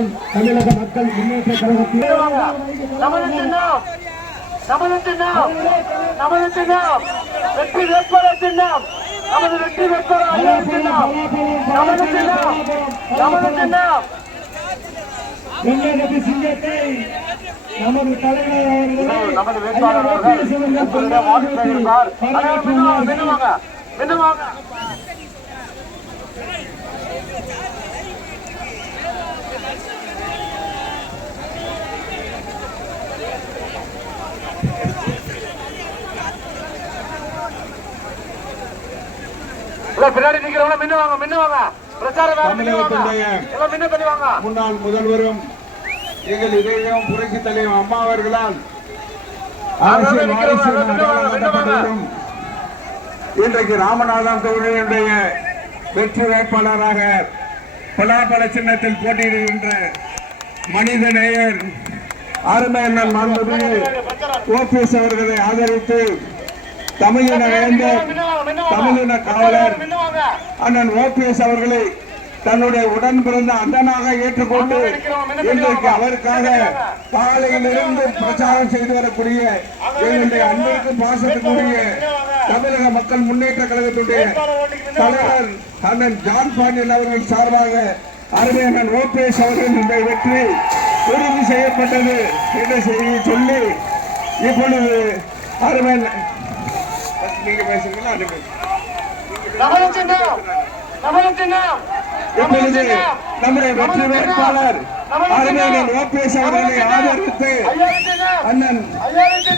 மாவட்டம் தமிழக மக்கள் முன்னேற்ற கழகத்தில் நமது வெற்றி வேட்பாளர் சின்னம் நமது தலைவர் அவர்களை நமது வேட்பாளர் அவர்கள் பின்னாடி நிக்கிறவங்க தமிழகத்துடைய எல்லாம் மின்ன தள்ளிவாங்க முன்னாள் முதல்வரும் எங்கள் இதயம் புரட்சி தலைவர் அம்மா அவர்களால் இன்றைக்கு ராமநாதன் தொகுதியினுடைய வெற்றி வேட்பாளராக பலாபல சின்னத்தில் போட்டியிடுகின்ற மனித நேயர் அருமை அண்ணன் மாண்புமிகு ஓபிஎஸ் அவர்களை ஆதரித்து தமிழின வேந்தர் தமிழின காவலர் அண்ணன் ஓபிஎஸ் அவர்களை தன்னுடைய உடன் பிறந்த அண்ணனாக ஏற்றுக்கொண்டு இன்றைக்கு அவருக்காக காலையிலிருந்து பிரச்சாரம் செய்து வரக்கூடிய எங்களுடைய அன்பிற்கு பாசத்துக்குரிய தமிழக மக்கள் முன்னேற்ற கழகத்துடைய தலைவர் அண்ணன் ஜான் பாண்டியன் அவர்கள் சார்பாக அருமை அண்ணன் ஓபிஎஸ் அவர்கள் இந்த வெற்றி உறுதி செய்யப்பட்டது என்ற செய்தியை சொல்லி இப்பொழுது அருமை நம்முடைய வெற்றி வேட்பாளர் அருமையன் ஓபிஎஸ் அவர்களை ஆதரித்து அண்ணன்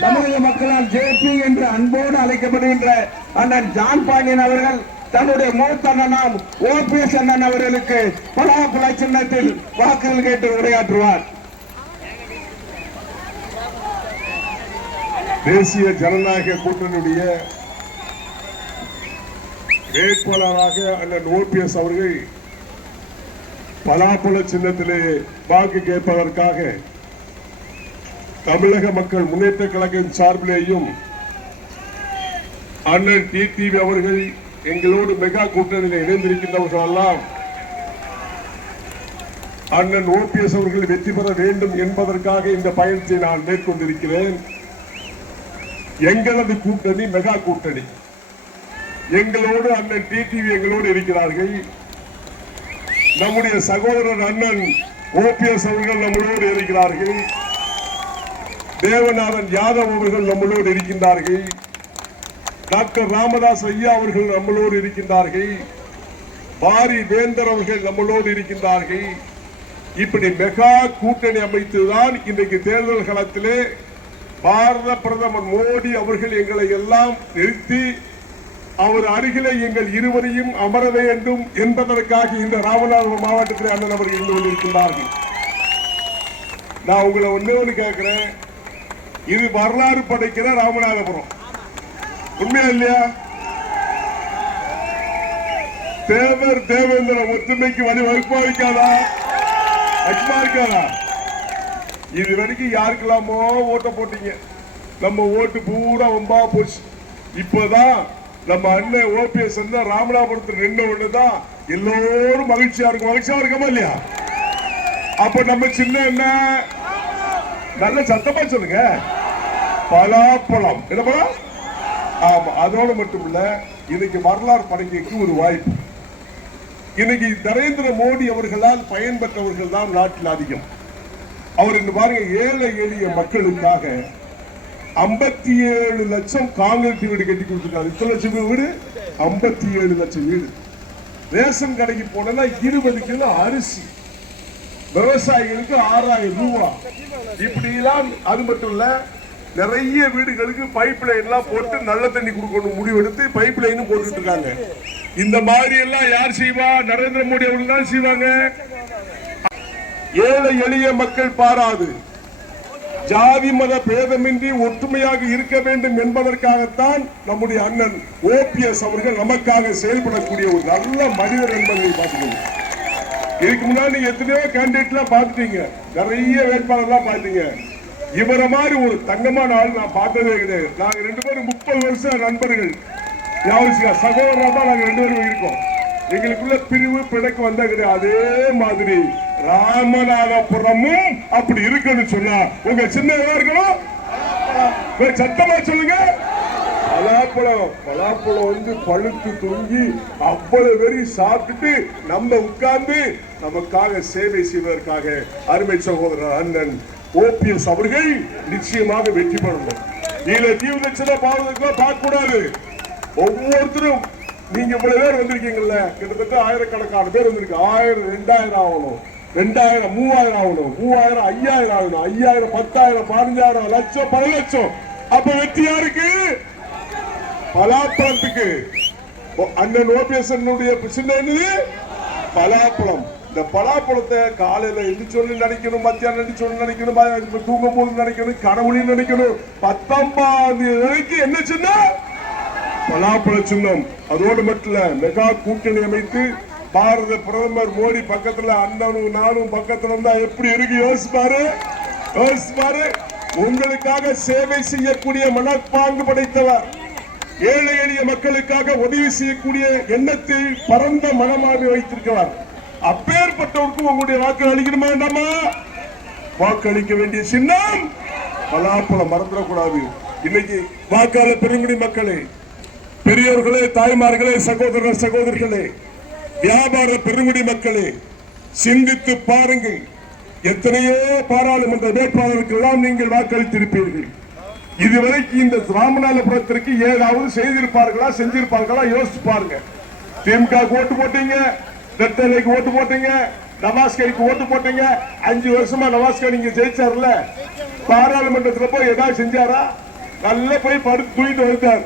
தமிழக மக்களால் ஜேபி என்று அன்போடு அழைக்கப்படுகின்ற அண்ணன் ஜான் பாண்டியன் அவர்கள் தன்னுடைய மூத்த அண்ணனாம் ஓபிஎஸ் அண்ணன் அவர்களுக்கு பலாபல சின்னத்தில் வாக்குகள் கேட்டு உரையாற்றுவார் தேசிய ஜனநாயக கூட்டணியுடைய வேட்பாளராக அண்ணன் ஓபிஎஸ் அவர்கள் பலாப்பழ சின்னத்திலே வாக்கு கேட்பதற்காக தமிழக மக்கள் முன்னேற்ற கழகம் சார்பிலேயும் அண்ணன் டிடிவி அவர்கள் எங்களோடு மெகா கூட்டணியில் இணைந்திருக்கின்றவர்கள் எல்லாம் அண்ணன் ஓபிஎஸ் அவர்கள் வெற்றி பெற வேண்டும் என்பதற்காக இந்த பயணத்தை நான் மேற்கொண்டிருக்கிறேன். எங்களது கூட்டணி மெகா கூட்டணி. எங்களோடு அண்ணன் டிடிவி எங்களோடு இருக்கிறார்கள். நம்முடைய சகோதரர் அண்ணன் ஓபிஎஸ் அவர்கள் நம்மளோடு இருக்கிறார்கள். தேவநாதன் யாதவ் அவர்கள் நம்மளோடு இருக்கின்றார்கள். டாக்டர் ராமதாஸ் ஐயா அவர்கள் நம்மளோடு இருக்கின்றார்கள். பாரி வேந்தர் அவர்கள் நம்மளோடு இருக்கின்றார்கள். இப்படி மெகா கூட்டணி அமைத்துதான் இன்றைக்கு தேர்தல் களத்திலே பாரத பிரதமர் மோடி அவர்கள் எங்களை எல்லாம் நிறுத்தி அவர் அருகிலே எங்கள் இருவரையும் அமர வேண்டும் என்பதற்காக இந்த ராமநாதபுரம் மாவட்டத்தில் அண்ணன் அவர்கள் இருந்து கொண்டிருக்கின்றார்கள். நான் உங்களை ஒன்னே ஒன்று கேட்கிறேன். இது வரலாறு படைக்கிற ராமநாதபுரம். உண்மையா இல்லையா? தேவர் தேவேந்திர ஒத்துமைக்கு வழி வகுப்பா இருக்காதா இருக்காதா? இது வரைக்கும் யாருக்கெல்லாமோ ஓட்ட போட்டீங்க. நம்ம ஓட்டு பூரா வம்பா போச்சு. இப்பதான் நம்ம அண்ணன் ஓபிஎஸ் வந்து ராமநாதபுரத்தில் நின்ற உடனேதான் எல்லோரும் மகிழ்ச்சியா இருக்கும். மகிழ்ச்சியா இருக்கமா இல்லையா? அப்ப நம்ம சின்ன என்ன நல்ல சத்தமா சொல்லுங்க. பலாப்பழம். என்ன பழம்? ஆமா அதோட மட்டும் இல்ல இன்னைக்கு வரலாறு படைக்கு ஒரு வாய்ப்பு. இன்னைக்கு நரேந்திர மோடி அவர்களால் பயன்பெற்றவர்கள் தான் நாட்டில் அதிகம் அவர் இந்த பாருங்க ஏழை எளிய மக்களுக்காக ஐம்பத்தி ஏழு லட்சம் காங்கிரீட் வீடு கட்டி கொடுத்துருக்காரு. இத்தனை லட்சம் வீடு? ஐம்பத்தி ஏழு லட்சம் வீடு. ரேஷன் கடைக்கு போனா இருபது கிலோ அரிசி. விவசாயிகளுக்கு ஆறாயிரம் ரூபாய் இப்படி எல்லாம் அது மட்டும் இல்ல நிறைய வீடுகளுக்கு பைப் லைன் எல்லாம் போட்டு நல்ல தண்ணி கொடுக்கணும் முடிவெடுத்து பைப் லைனும் போட்டுட்டு இருக்காங்க. இந்த மாதிரி எல்லாம் யார் செய்வா? நரேந்திர மோடி அவர்கள் தான் செய்வாங்க. ஏழை எளிய மக்கள் பாராது. ஜாதி மத பேதமின்றி ஒற்றுமையாக இருக்க வேண்டும் என்பதற்காகத்தான் நம்முடைய அண்ணன் ஓபிஎஸ் அவர்கள் நமக்காக செயல்படக்கூடிய ஒரு நல்ல மனிதர் என்பதை பார்த்துக்கணும் இதுக்கு முன்னாடி நீங்க எத்தனையோ கேண்டிடேட்லாம் பார்த்துட்டீங்க. நிறைய வேட்பாளர்லாம் பார்த்தீங்க இவரை மாதிரி ஒரு தங்கமான ஆள் நான் பார்த்ததே கிடையாது. நாங்க ரெண்டு பேரும் முப்பது வருஷம் நண்பர்கள். சகோதரா தான் நாங்க ரெண்டு பேரும் இருக்கோம். எங்களுக்குள்ள பிரிவு பிழைக்கு வந்தா கிடையாது. அதே மாதிரி. ராமநாதபுரமும் அப்படி இருக்குன்னு சொன்னா உங்க சின்ன இருக்கணும் சத்தமா சொல்லுங்க. பலாப்பழம். பலாப்பழம் வந்து பழுத்து தொங்கி அவ்வளவு வெறி சாப்பிட்டுட்டு நம்ம உட்கார்ந்து நமக்காக சேவை செய்வதற்காக அருமை சகோதரர் அண்ணன் ஓபிஎஸ் அவர்கள் நிச்சயமாக வெற்றி பெறணும். இதுல தீவு லட்சணம் பாவத்துக்கு பார்க்க கூடாது ஒவ்வொருத்தரும் நீங்க இவ்வளவு பேர் வந்திருக்கீங்கல்ல. கிட்டத்தட்ட ஆயிரக்கணக்கான பேர் வந்திருக்கு. ஆயிரம் ரெண்டாயிரம் ஆகணும். ரெண்டாயிரம் மூவாயிரம் ஆகணும். மூவாயிரம் ஐயாயிரம் ஆகணும். ஐயாயிரம் பத்தாயிரம் பதினஞ்சாயிரம் லட்சம் பல லட்சம் அப்ப வெற்றி யாருக்கு? பலாப்பழத்துக்கு. அண்ணன் ஓபிஎஸ் சின்ன என்னது? பலாப்பழம். இந்த பலாப்பழத்தை காலையில எந்திரிச்சோன்னு நினைக்கணும் மத்தியானம் எந்திரிச்சோன்னு நினைக்கணும் தூங்கும் போது நினைக்கணும் கடவுளையும் நினைக்கணும். பத்தொன்பதாம் தேதி என்ன சின்ன பலாப்பழ சின்னம். அதோடு மட்டும் மெகா கூட்டணி அமைத்து பாரத பிரதமர் மோடி பக்கத்துல அண்ணனும் நானும் பக்கத்துல இருந்தா எப்படி இருக்கு? யோசிப்பாரு. யோசிப்பாரு. உங்களுக்காக சேவை செய்யக்கூடிய மனப்பாங்கு படைத்தவர் ஏழை எளிய மக்களுக்காக உதவி செய்யக்கூடிய எண்ணத்தை பரந்த மனமாக வைத்திருக்கிறார் அப்பேற்பட்டவருக்கும் உங்களுடைய வாக்கு அளிக்கணுமா வேண்டாமா? வாக்களிக்க வேண்டிய சின்னம் பலாப்பழம் மறந்துடக்கூடாது. இன்னைக்கு வாக்காளர் பெருங்குடி மக்களே பெரியோர்களே தாய்மார்களே சகோதரர் சகோதரிகளே வியாபார பெருங்குடி மக்களே சிந்தித்து பாருங்கள். எத்தனையோ பாராளுமன்ற வேட்பாளருக்கெல்லாம் நீங்கள் வாக்களித்திருப்பீர்கள். இதுவரைக்கும் இந்த ராமநாதபுரத்திற்கு ஏதாவது செய்திருப்பார்களா செஞ்சிருப்பார்களா யோசிச்சு பாருங்க. திமுக ஓட்டு போட்டீங்க ரெட்டலைக்கு ஓட்டு போட்டீங்க நவாஸ்கரிக்கு ஓட்டு போட்டீங்க அஞ்சு வருஷமா நவாஸ்கர் நீங்க ஜெயிச்சார்ல. பாராளுமன்றத்துல போய் ஏதாவது செஞ்சாரா? நல்லா போய் படுத்து தூக்கிட்டு வந்துட்டார்.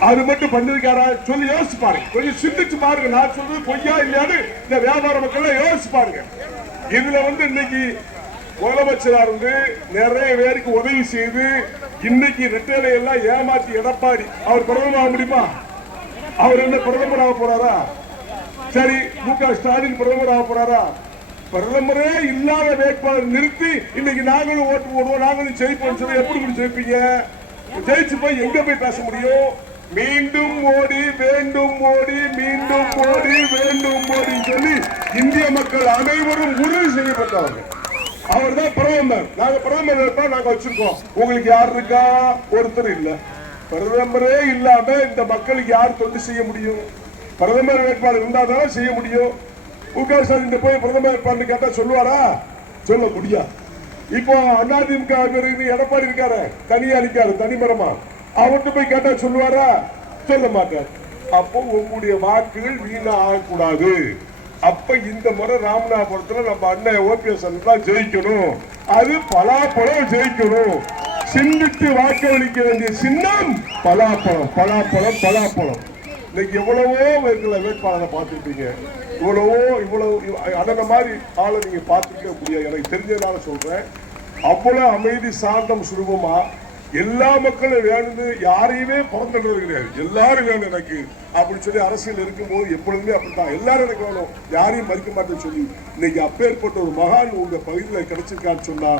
அது மட்டும் பண்ணிருக்காரா சொல்லி யோசிச்சு பாருங்க. கொஞ்சம் சிந்திச்சு பாருங்க. நான் சொல்றது பொய்யா இல்லையான்னு இந்த வியாபார மக்கள் யோசிச்சு பாருங்க. இதுல வந்து இன்னைக்கு முதலமைச்சரா இருந்து நிறைய பேருக்கு உதவி செய்து இன்னைக்கு ரெட்டலை எல்லாம் ஏமாத்தி எடப்பாடி. அவர் பிரதமர் ஆக முடியுமா? அவர் என்ன பிரதமர் ஆக போறாரா? சரி மு க ஸ்டாலின் பிரதமர் ஆக போறாரா? பிரதமரே இல்லாத வேட்பாளர் நிறுத்தி இன்னைக்கு நாங்களும் ஓட்டு போடுவோம் நாங்களும் ஜெயிப்போம் சொல்லி எப்படி இப்படி ஜெயிப்பீங்க? ஜெயிச்சு போய் எங்க போய் பேச முடியும்? மீண்டும் ஓடி வேண்டும் மோடி மீண்டும் ஓடி வேண்டும் ஓடி சொல்லி இந்திய மக்கள் அனைவரும் உறுதி செய்யப்பட்டவர்கள். அவர் தான் பிரதமர். நாங்க பிரதமர் தான் நாங்க வச்சிருக்கோம். உங்களுக்கு யார் இருக்கா? ஒருத்தர் இல்ல. பிரதமரே இல்லாம இந்த மக்களுக்கு யார் தொண்டு செய்ய முடியும்? பிரதமர் வேட்பாளர் இருந்தா தானே செய்ய முடியும். உகா க ஸ்டாலின் போய் பிரதமர் வேட்பாளர் கேட்டா சொல்லுவாரா? சொல்ல முடியாது. இப்போ அதிமுக எடப்பாடி இருக்காரு தனியா நிக்காரு தனிமரமா. அவர்கிட்ட போய் கேட்டா சொல்லுவாரா? சொல்ல மாட்டார். அப்போ உங்களுடைய வாக்குகள் வீணா ஆகக்கூடாது. அப்ப இந்த முறை ராமநாதபுரத்துல நம்ம அண்ணன் ஓபிஎஸ் தான் ஜெயிக்கணும். அது பலாப்பழம் ஜெயிக்கணும். சிந்தித்து வாக்களிக்க வேண்டிய சின்னம் பலாப்பழம் பலாப்பழம் பலாப்பழம். இன்னைக்கு எவ்வளவோ வேட்களை வேட்பாளரை பார்த்துருப்பீங்க. இவ்வளவோ இவ்வளவு அண்ணன மாதிரி ஆளை நீங்க பார்த்துருக்க முடியாது. எனக்கு தெரிஞ்சதுனால சொல்றேன். அவ்வளவு அமைதி சாந்தம் சுரூபமா எல்லா மக்களும் வேணும்னு யாரையுமே பிறந்தது கிடையாது. எல்லாரும் வேணும் எனக்கு அப்படின்னு சொல்லி அரசியல் இருக்கும்போது எப்பொழுதுமே அப்படித்தான். எல்லாரும் எனக்கு வேணும். யாரையும் மதிக்க மாட்டேன்னு சொல்லி இன்னைக்கு அப்பேற்பட்ட ஒரு மகான் உங்க பகுதியில் கிடைச்சிருக்கான்னு சொன்னா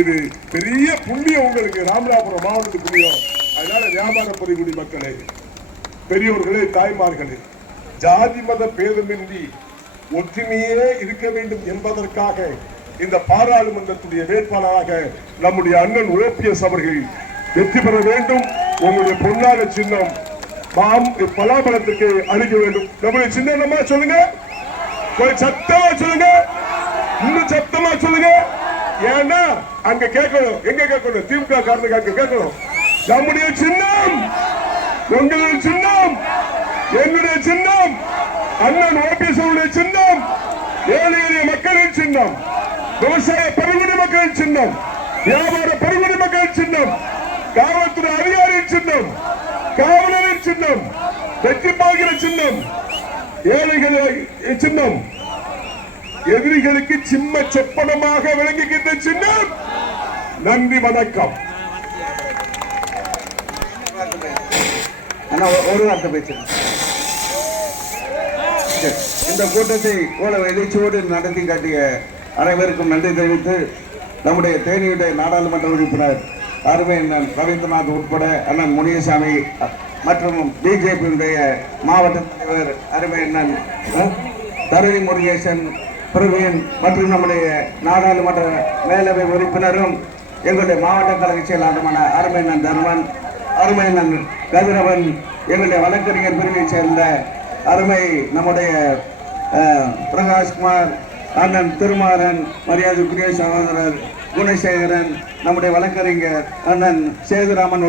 இது பெரிய புண்ணியம் உங்களுக்கு. ராமநாதபுரம் மாவட்டத்துக்கு புண்ணியம். அதனால வியாபார புரியக்கூடிய மக்களே பெரியோர்களே தாய்மார்களே ஜாதி மத பேதமின்றி ஒற்றுமையே இருக்க வேண்டும் என்பதற்காக இந்த பாராளுமன்றத்துடைய வேட்பாளராக நம்முடைய அண்ணன் ஓபிஎஸ் அவர்கள் வெற்றி பெற வேண்டும். உங்களுடைய பொன்னான சின்னம். மாம் பலாபலத்துக்கு அழிக்க வேண்டும். நம்முடைய சின்னமா சொல்லுங்க? கொஞ்சம் சத்தமா சொல்லுங்க. இன்னும் சத்தமா சொல்லுங்க. ஏன்னா அங்க கேட்கணும். எங்க கேட்கணும்? திமுக காரணம் அங்க கேட்கணும். நம்முடைய சின்னம். உங்களுடைய சின்னம். என்னுடைய சின்னம். அண்ணன் ஓபிஎஸ் சின்னம். ஏழை எளிய மக்களின் சின்னம். விவசாய பெருங்குடி மக்களின் சின்னம். வியாபார பெருங்குடி மக்களின் சின்னம். காவல்துறை அதிகாரியின் சின்னம் காவலரின் சின்னம் வெற்றி பாகிற சின்னம் ஏழைகளை சின்னம். எதிரிகளுக்கு சிம்ம சொப்பனமாக விளங்குகின்ற சின்னம். நன்றி வணக்கம். அண்ணா ஒரு- ஒரு வார்த்தை பேசுறேன் இந்த கூட்டத்தை இவ்வளவு எழுச்சியோடு நடத்தி காட்டிய அனைவருக்கும் நன்றி தெரிவித்து நம்முடைய தேனியுடைய நாடாளுமன்ற உறுப்பினர் அருமை அண்ணன் ரவீந்திரநாத் உட்பட அண்ணன் முனியசாமி மற்றும் பிஜேபியுடைய மாவட்ட தலைவர் அருமை அண்ணன் தருணி முருகேசன் பிரவீன் மற்றும் நம்முடைய நாடாளுமன்ற மேலவை உறுப்பினரும் எங்களுடைய மாவட்ட கழக செயலாளருமான அருமையண்ணன் தர்மன் அருமையண்ணன் கதிரவன் எங்களுடைய வழக்கறிஞர் பிரிவை சேர்ந்த அருமை நம்முடைய பிரகாஷ்குமார் அண்ணன் திருமாறன் மரியாதைக்குரிய சகோதரர் குணசேகரன் நம்முடைய வழக்கறிஞர் அண்ணன் சேதுராமன்